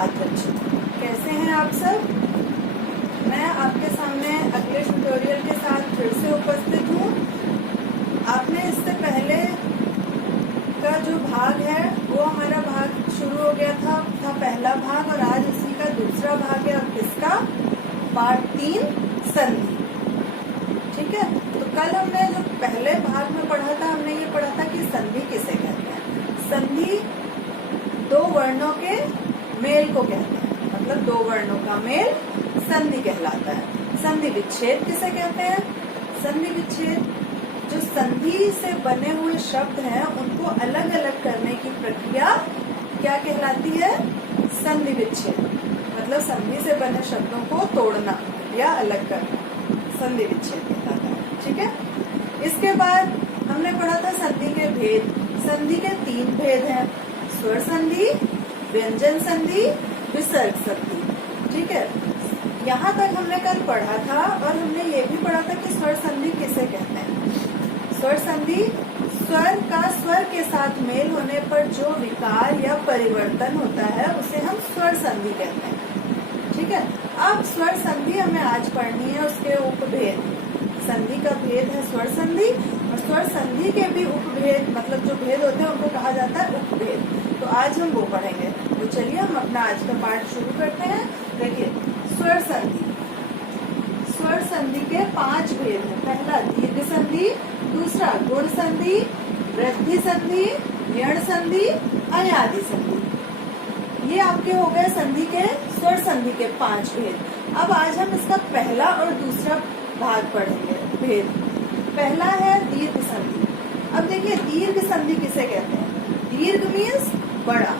सुप्रभात बच्चों, कैसे हैं आप सब। मैं आपके सामने अगले ट्यूटोरियल के साथ फिर से उपस्थित हूँ। आपने इससे पहले का जो भाग है वो हमारा भाग शुरू हो गया था पहला भाग, और आज इसी का दूसरा भाग है। अब इसका पार्ट 3 संधि। ठीक है, तो कल हमने जो पहले भाग में पढ़ा था, हमने ये पढ़ा था कि संधि किसे कहते हैं। संधि दो वर्णों के मेल को कहते हैं, मतलब दो वर्णों का मेल संधि कहलाता है। संधि विच्छेद किसे कहते हैं। संधि विच्छेद जो संधि से बने हुए शब्द हैं उनको अलग अलग करने की प्रक्रिया क्या कहलाती है, संधि विच्छेद। मतलब संधि से बने शब्दों को तोड़ना या अलग करना संधि विच्छेद कहलाता है। ठीक है, इसके बाद हमने पढ़ा था संधि के भेद। संधि के 3 भेद हैं, स्वर संधि, व्यंजन संधि, विसर्ग संधि। ठीक है, यहाँ तक हमने कल पढ़ा था, और हमने ये भी पढ़ा था कि स्वर संधि किसे कहते हैं। स्वर संधि स्वर का स्वर के साथ मेल होने पर जो विकार या परिवर्तन होता है उसे हम स्वर संधि कहते हैं। ठीक है, अब स्वर संधि हमें आज पढ़नी है, उसके उपभेद। संधि का भेद है स्वर संधि, और स्वर संधि के भी उपभेद, मतलब जो भेद होते हैं उनको कहा जाता है उपभेद। तो आज हम वो पढ़ेंगे। तो चलिए हम अपना आज का पाठ शुरू करते हैं। देखिए, स्वर संधि। स्वर संधि के 5 भेद हैं। पहला दीर्घ संधि, दूसरा गुण संधि, वृद्धि संधि, यण संधि, अयादि संधि। ये आपके हो गए संधि के स्वर संधि के 5 भेद। अब आज हम इसका पहला और दूसरा भाग पढ़ेंगे, भेद। पहला है दीर्घ संधि। अब देखिए, दीर्घ संधि किसे कहते हैं। दीर्घ मीन्स बड़ा।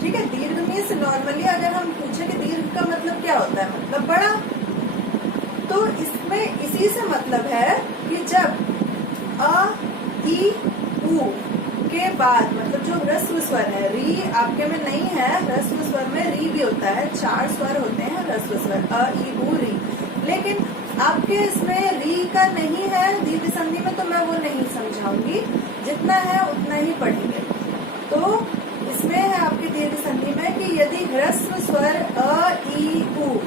ठीक है, दीर्घ मीन्स नॉर्मली अगर हम पूछे कि दीर्घ का मतलब क्या होता है, मतलब बड़ा, तो इसमें इसी से मतलब है कि जब अ, ई, उ के बाद, मतलब जो ह्रस्व स्वर है, री आपके में नहीं है, ह्रस्व स्वर में री भी होता है। 4 स्वर होते हैं ह्रस्व स्वर, अ, ई, उ, री। लेकिन आपके इसमें री का नहीं है दीर्घ संधि में, तो मैं वो नहीं समझाऊंगी, जितना है उतना ही पढ़ेंगे। तो इसमें है आपकी दीर्घ संधि में कि यदि ह्रस्व स्वर अ, ई, उ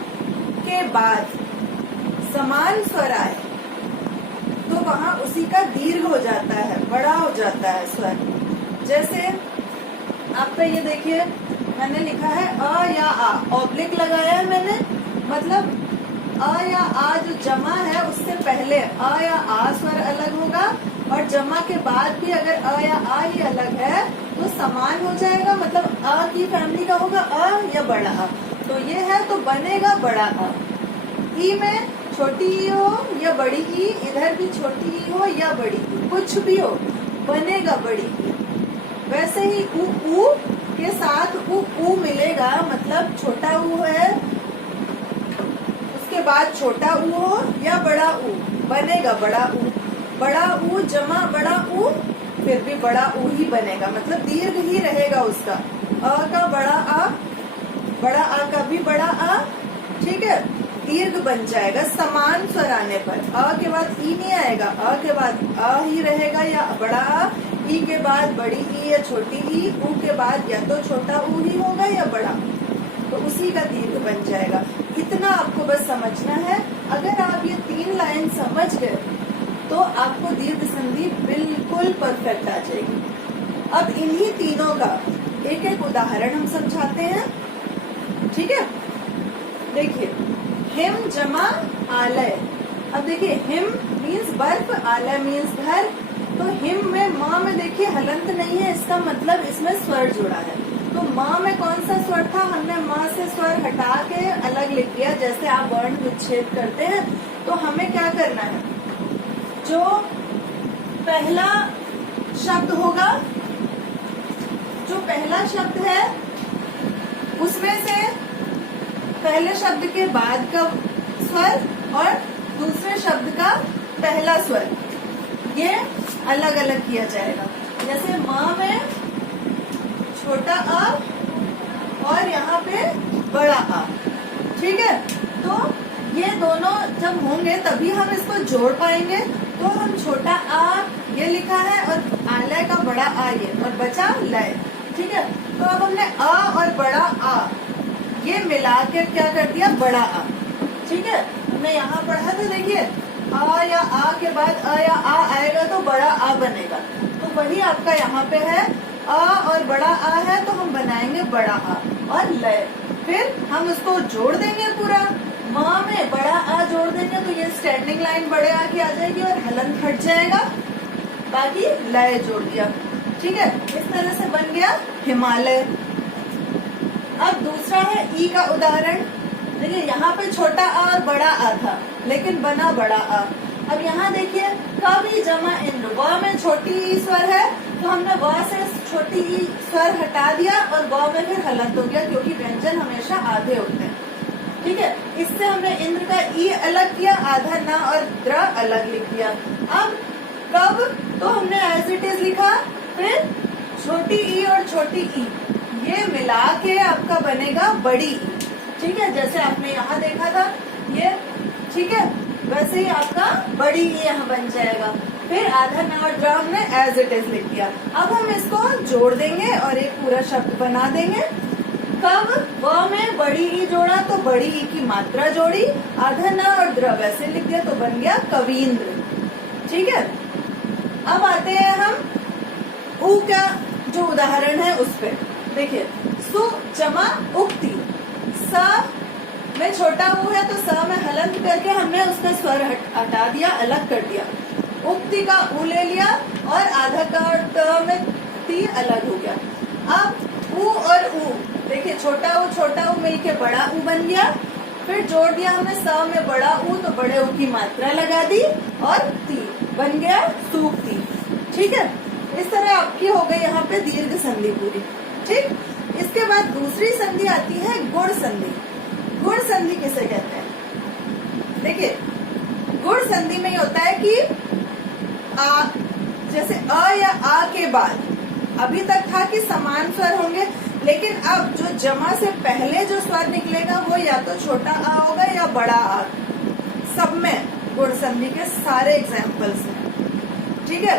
के बाद समान स्वर आए तो वहां उसी का दीर्घ हो जाता है, बड़ा हो जाता है स्वर। जैसे आप पे ये देखिए, मैंने लिखा है अ या आ, ऑब्लिक लगाया है मैंने, मतलब अ या आ जो जमा है उससे पहले अ या आ स्वर अलग होगा, और जमा के बाद भी अगर अ या आ ही अलग है तो समान हो जाएगा, मतलब अ की फैमिली का होगा अ या बड़ा आ। तो ये है तो बनेगा बड़ा आ। ई में छोटी ई हो या बड़ी ई, इधर भी छोटी ई हो या बड़ी ई, कुछ भी हो, बनेगा बड़ी ई। वैसे ही उ के साथ उ मिलेगा, मतलब छोटा उ है, उसके बाद छोटा उ हो या बड़ा उ, बनेगा बड़ा उ। बड़ा उ जमा बड़ा उ, फिर भी बड़ा उ ही बनेगा, मतलब दीर्घ ही रहेगा उसका। अ का बड़ा आ, बड़ा आ का भी बड़ा आ। ठीक है, दीर्घ बन जाएगा समान स्वर आने पर। अ के बाद ई नहीं आएगा, अ के बाद अ ही रहेगा या बड़ा आ, ई के बाद बड़ी ई या छोटी ई, उ के बाद या तो छोटा उ ही होगा या बड़ा, तो उसी का दीर्घ बन जाएगा। इतना आपको बस समझना है। अगर आप ये 3 लाइन समझ गए तो आपको दीर्घ संधि बिल्कुल परफेक्ट आ जाएगी। अब इन्हीं तीनों का एक एक उदाहरण हम समझाते हैं। ठीक है, देखिए, हिम जमा आलय। अब देखिए, हिम मीन्स बर्फ, आलय मीन्स घर। तो हिम में माँ में देखिए हलंत नहीं है, इसका मतलब इसमें स्वर जुड़ा है। तो माँ में कौन सा स्वर था, हमने माँ से स्वर हटा के अलग लिख दिया। जैसे आप वर्ण विच्छेद करते हैं तो हमें क्या करना है, जो पहला शब्द होगा, जो पहला शब्द है उसमें से पहले शब्द के बाद का स्वर और दूसरे शब्द का पहला स्वर, ये अलग अलग किया जाएगा। जैसे माँ में छोटा आ और यहाँ पे बड़ा आ। ठीक है, तो ये दोनों जब होंगे तभी हम इसको जोड़ पाएंगे। तो हम छोटा आ ये लिखा है और आलय का बड़ा आ ये, और बचा लय। ठीक है, तो अब हमने अ और बड़ा आ ये मिला के क्या कर दिया, बड़ा आ। ठीक है, हमने यहाँ पढ़ा था, देखिए आ या आ के बाद अ या आ आएगा तो बड़ा आ बनेगा। तो वही आपका यहाँ पे है, आ और बड़ा आ है तो हम बनाएंगे बड़ा आ और लय। फिर हम उसको जोड़ देंगे पूरा, माँ में बड़ा आ जोड़ देंगे तो ये स्टैंडिंग लाइन बड़े आ की आ जाएगी और हलंत हट जाएगा, बाकी लय जोड़ दिया। ठीक है, इस तरह से बन गया हिमालय। अब दूसरा है ई का उदाहरण। देखिए यहाँ पे छोटा आ और बड़ा आ था लेकिन बना बड़ा आ। अब यहाँ देखिए कवि जमा इंद्र, व में छोटी ई स्वर है तो हमने व से छोटी ई स्वर हटा दिया और व में फिर हलंत हो गया, क्योंकि व्यंजन हमेशा आधे होते हैं। ठीक है, इससे हमने इंद्र का ई अलग किया, आधा न और द्र अलग लिख दिया। अब कब तो हमने एज इट इज लिखा, फिर छोटी ई और छोटी ई ये मिला के आपका बनेगा बड़ी ई। ठीक है, जैसे आपने यहाँ देखा था ये, ठीक है, वैसे ही आपका बड़ी ई यहाँ बन जाएगा। फिर आधा न और द्र हमने एज इट इज लिख दिया। अब हम इसको जोड़ देंगे और एक पूरा शब्द बना देंगे। कब व में बड़ी ई जोड़ा तो बड़ी ई की मात्रा जोड़ी, आधा न और द्र वैसे लिख दिया तो बन गया कवींद्र। ठीक है, अब आते हैं हम ऊ का जो उदाहरण है उस पे। देखिए सु जमा उक्ति, स में छोटा ऊ है तो स में हलंत करके हमने उसका स्वर हटा दिया, अलग कर दिया। उक्ति का ऊ ले लिया और आधा का और त में ती अलग हो गया। अब ऊ और ऊ, देखिए छोटा ऊ मिलके बड़ा ऊ बन गया। फिर जोड़ दिया हमने स में बड़ा ऊ तो बड़े ऊ की मात्रा लगा दी और ती बन गया सूक्ति। ठीक है, इस तरह आपकी हो गई यहाँ पे दीर्घ संधि पूरी। ठीक, इसके बाद दूसरी संधि आती है गुण संधि। गुण संधि किसे कहते हैं? देखिए गुण संधि में ये होता है कि आ, जैसे अ या आ के बाद अभी तक था कि समान स्वर होंगे, लेकिन अब जो जमा से पहले जो स्वर निकलेगा वो या तो छोटा आ होगा या बड़ा आ। सब में गुण संधि के सारे एग्जाम्पल्स हैं। ठीक है,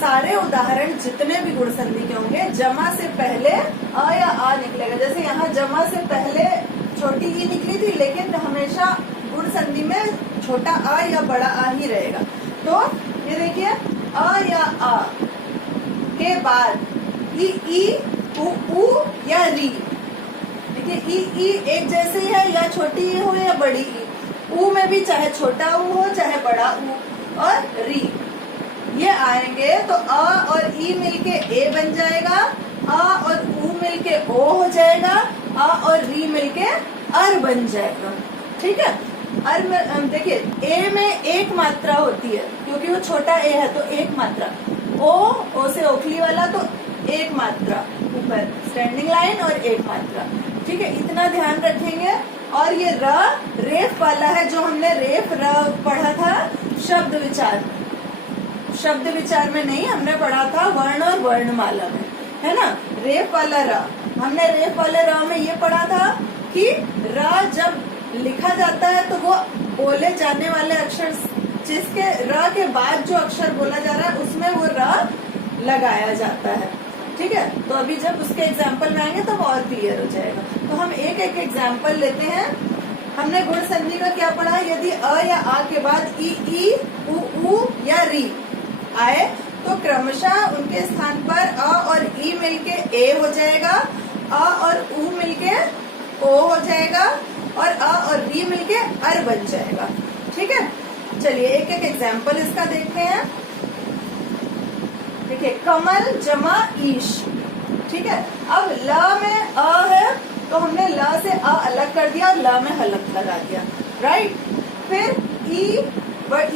सारे उदाहरण जितने भी गुण संधि के होंगे जमा से पहले अ या आ निकलेगा। जैसे यहाँ जमा से पहले छोटी ई निकली थी, लेकिन हमेशा गुण संधि में छोटा आ या बड़ा आ ही रहेगा। तो ये देखिए अ या आ के बाद ई उ या री। देखिए ई एक जैसे ही है, या छोटी ई हो या बड़ी ई। ऊ में भी चाहे छोटा ऊ हो चाहे बड़ा ऊ, और री ये आएंगे तो अ और ई मिलके ए बन जाएगा, आ और ऊ मिलके ओ हो जाएगा, आ और री मिलके अर बन जाएगा। ठीक है, अर में देखिए ए में एक मात्रा होती है क्योंकि वो छोटा ए है तो एक मात्रा, ओ से ओखली वाला तो एक मात्रा ऊपर स्टैंडिंग लाइन और एक मात्रा। ठीक है, इतना ध्यान रखेंगे। और ये र रेफ वाला है, जो हमने रेफ र पढ़ा था शब्द विचार। शब्द विचार में नहीं, हमने पढ़ा था वर्ण और वर्णमाला में, है ना। रेफ वाला र, हमने रेफ वाले र में ये पढ़ा था कि र जब लिखा जाता है तो वो बोले जाने वाले अक्षर, जिसके र के बाद जो अक्षर बोला जा रहा है उसमें वो र लगाया जाता है। ठीक है, तो अभी जब उसके एग्जाम्पल में आएंगे तो वो और क्लियर हो जाएगा। तो हम एक एक एग्जाम्पल लेते हैं। हमने गुण संधि का क्या पढ़ा? यदि अ या आ के बाद ई उ या री आए तो क्रमशः उनके स्थान पर अ और ई मिलके ए हो जाएगा, अ और उ मिलके ओ हो जाएगा, और अ और री मिलके अर बन जाएगा। ठीक है, चलिए एक एक एग्जाम्पल इसका देखते हैं। देखिए कमल जमा ईश। ठीक है, अब ल में अ है तो हमने ल से अ अलग कर दिया और ल में हलक लगा दिया, राइट। फिर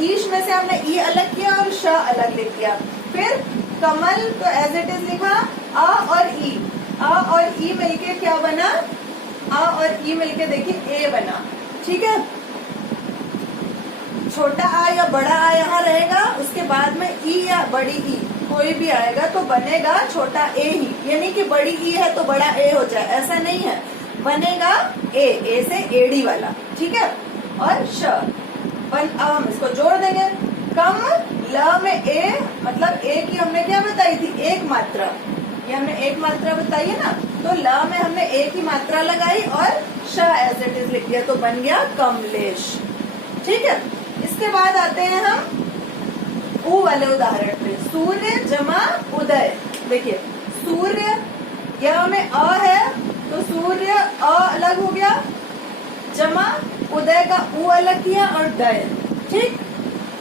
ईश में से हमने ई अलग किया और श अलग लिख दिया। फिर कमल तो एज इट इज लिखा, अ और ई मिलके क्या बना? अ और ई मिलके देखिए ए बना। ठीक है, छोटा आ या बड़ा आ यहाँ रहेगा, उसके बाद में ई या बड़ी ई कोई भी आएगा तो बनेगा छोटा ए ही, यानी कि बड़ी ई है तो बड़ा ए हो जाए, ऐसा नहीं है, बनेगा ए से एडी वाला। ठीक है, और श अब हम इसको जोड़ देंगे। कम ल में ए, मतलब ए की हमने क्या बताई थी? एक मात्रा, ये हमने एक मात्रा बताई है ना, तो ल में हमने ए की मात्रा लगाई और कक्षा एज इट इज लिख दिया तो बन गया कमलेश। ठीक है, इसके बाद आते हैं हम ऊ वाले उदाहरण पे। सूर्य जमा उदय। देखिए सूर्य या में अ है तो सूर्य अ अलग हो गया, जमा उदय का ऊ अलग किया और दय। ठीक,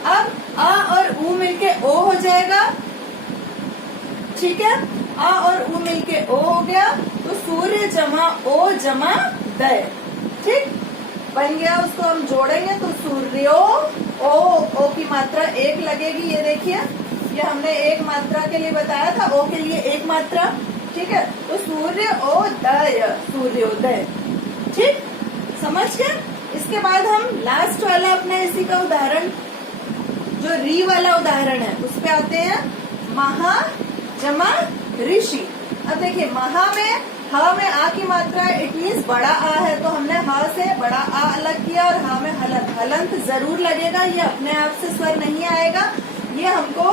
अब अ और ऊ मिलके ओ हो जाएगा। ठीक है, अ और ऊ मिलके ओ हो गया तो सूर्य जमा ओ जमा दय। ठीक, बन गया। उसको हम जोड़ेंगे तो सूर्यो, ओ की मात्रा एक लगेगी। ये देखिए, ये हमने एक मात्रा के लिए बताया था, ओ के लिए एक मात्रा। ठीक है, तो सूर्योदय, सूर्योदय। ठीक, समझ गए। इसके बाद हम लास्ट वाला अपने इसी का उदाहरण, जो री वाला उदाहरण है, उस पे आते हैं। महा जमा ऋषि। अब देखिए महा में ह में आ की मात्रा, इट मीन्स बड़ा आ है, तो हमने ह से बड़ा आ अलग किया और हा में हलंत। हलंत जरूर लगेगा, ये अपने आप से स्वर नहीं आएगा, ये हमको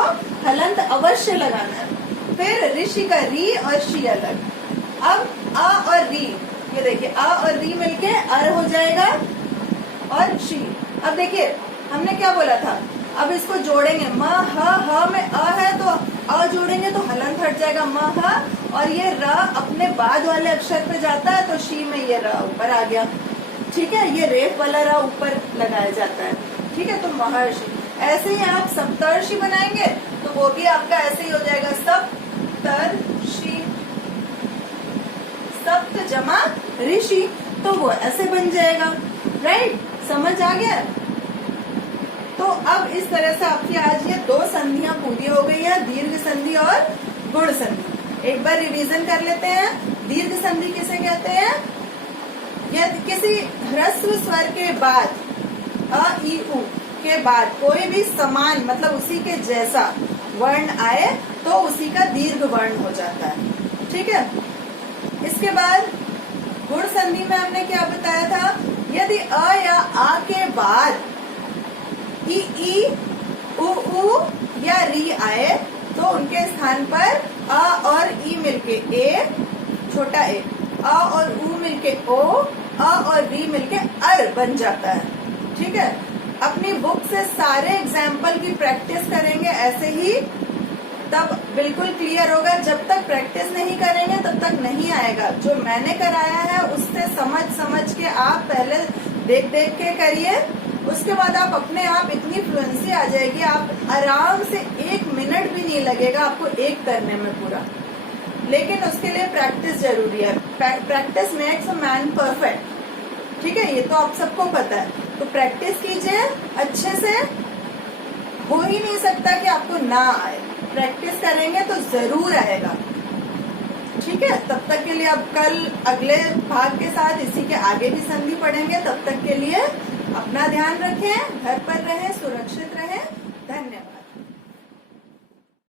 हलंत अवश्य लगाना है। फिर ऋषि का री और शी अलग। अब आ और री, ये देखिए आ और री मिलके अर हो जाएगा और शी। अब देखिए हमने क्या बोला था, अब इसको जोड़ेंगे। म ह में अ है तो अ जोड़ेंगे तो हलंत हट जाएगा, म ह, और ये र अपने बाद वाले अक्षर पे जाता है तो शी में ये र ऊपर आ गया। ठीक है, ये रेफ वाला र ऊपर लगाया जाता है। ठीक है, तो महर्षि। ऐसे ही आप सप्तर्षि बनाएंगे तो वो भी आपका ऐसे ही हो जाएगा, सप्तर्षि। सप्त जमा ऋषि, तो वो ऐसे बन जाएगा। राइट, समझ आ गया। तो अब इस तरह से आपकी आज ये दो संधियां पूरी हो गई है, दीर्घ संधि और गुण संधि। एक बार रिवीजन कर लेते हैं। दीर्घ संधि किसे कहते हैं? यदि किसी ह्रस्व स्वर के बाद, अ ई उ के बाद कोई भी समान मतलब उसी के जैसा वर्ण आए तो उसी का दीर्घ वर्ण हो जाता है। ठीक है, इसके बाद गुण संधि में हमने क्या बताया था, यदि अ या आ के बाद ई उ या री आए तो उनके स्थान पर अ और ई मिलके ए, छोटा ए, अ और उ मिलके ओ, अ और री मिलके अर बन जाता है। ठीक है, अपनी बुक से सारे एग्जाम्पल की प्रैक्टिस करेंगे ऐसे ही, तब बिल्कुल क्लियर होगा। जब तक प्रैक्टिस नहीं करेंगे तब तक नहीं आएगा। जो मैंने कराया है उससे समझ समझ के आप पहले देख देख के करिए, उसके बाद आप अपने आप इतनी फ्लुएंसी आ जाएगी, आप आराम से 1 मिनट भी नहीं लगेगा आपको एक करने में पूरा। लेकिन उसके लिए प्रैक्टिस जरूरी है। Practice makes a man perfect. ठीक है, ये तो आप सबको पता है। तो प्रैक्टिस कीजिए अच्छे से, हो ही नहीं सकता कि आपको ना आए। प्रैक्टिस करेंगे तो जरूर आएगा। ठीक है, तब तक के लिए अब कल अगले भाग के साथ इसी के आगे भी संधि पढ़ेंगे। तब तक के लिए अपना ध्यान रखें, घर पर रहें, सुरक्षित रहें। धन्यवाद।